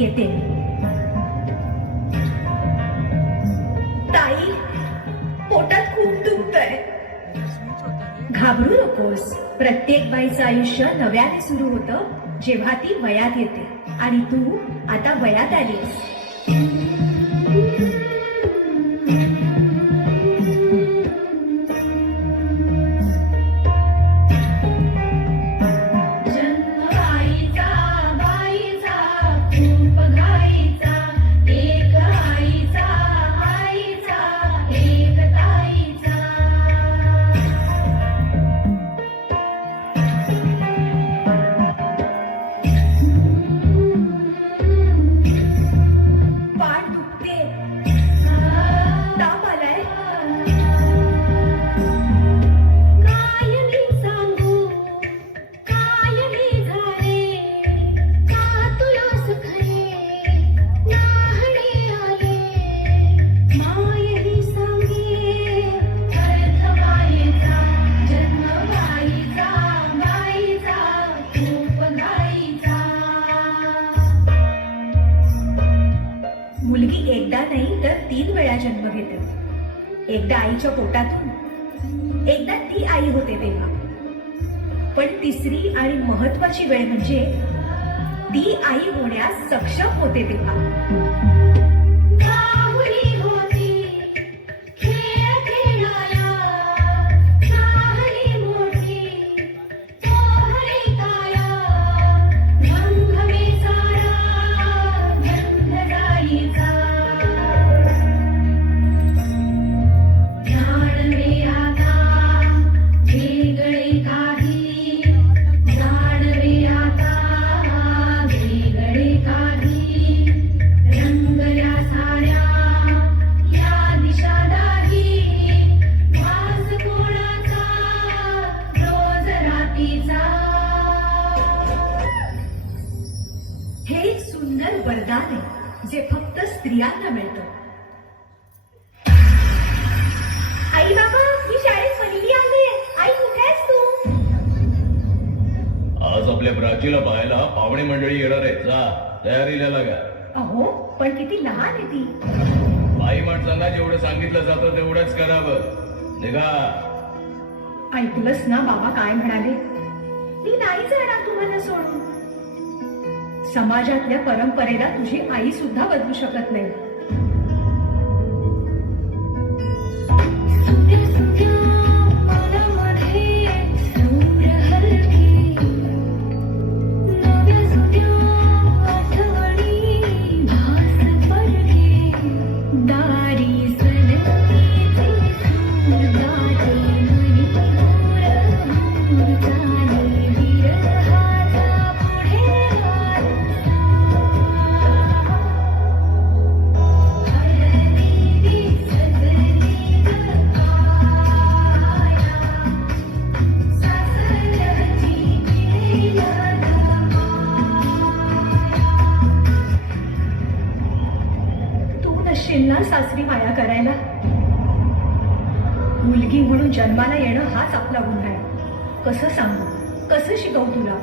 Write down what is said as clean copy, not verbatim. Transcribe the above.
येते ताई, पोटात खूप दुखतंय. घाबरू नकोस. प्रत्येक बाईचं आयुष्य नव्याने सुरू होतं जेव्हा ती वयात येते, आणि तू आता वयात आलीस. मुलगी एकदा नाही तर 3 वेळा जन्म घेते. एकदा आईच्या पोटातून, एकदा ती आई होते तेव्हा. पण तिसरी आणि महत्वाची वेळ म्हणजे ती आई होण्यास सक्षम होते तेव्हा. हे एक सुंदर वरदान आहे जे फक्त स्त्रियांना मिळतं. आई बाबा, मी शाळेत पहिली आले. आई, कुठे आहेस तू? आज आपल्या प्राचीला पाहायला पाहुणे मंडळी येणार आहेत. जा, तयारीला लागा. अहो, पण किती लहान आहे ती. बाई माणसांना जेवढं सांगितलं जातं तेवढंच करावं. निघा. ऐकलंस ना बाबा काय म्हणाले? मी नाही जाणार तुम्हाला सोडून. समाजातल्या परंपरेला तुझी आई सुद्धा बदलू शकत नाही. ना सासरी माया करायला. मुलगी म्हणून जन्माला येणं हाच आपला गुन्हा आहे. कसं सांगू, कसं शिकवू तुला?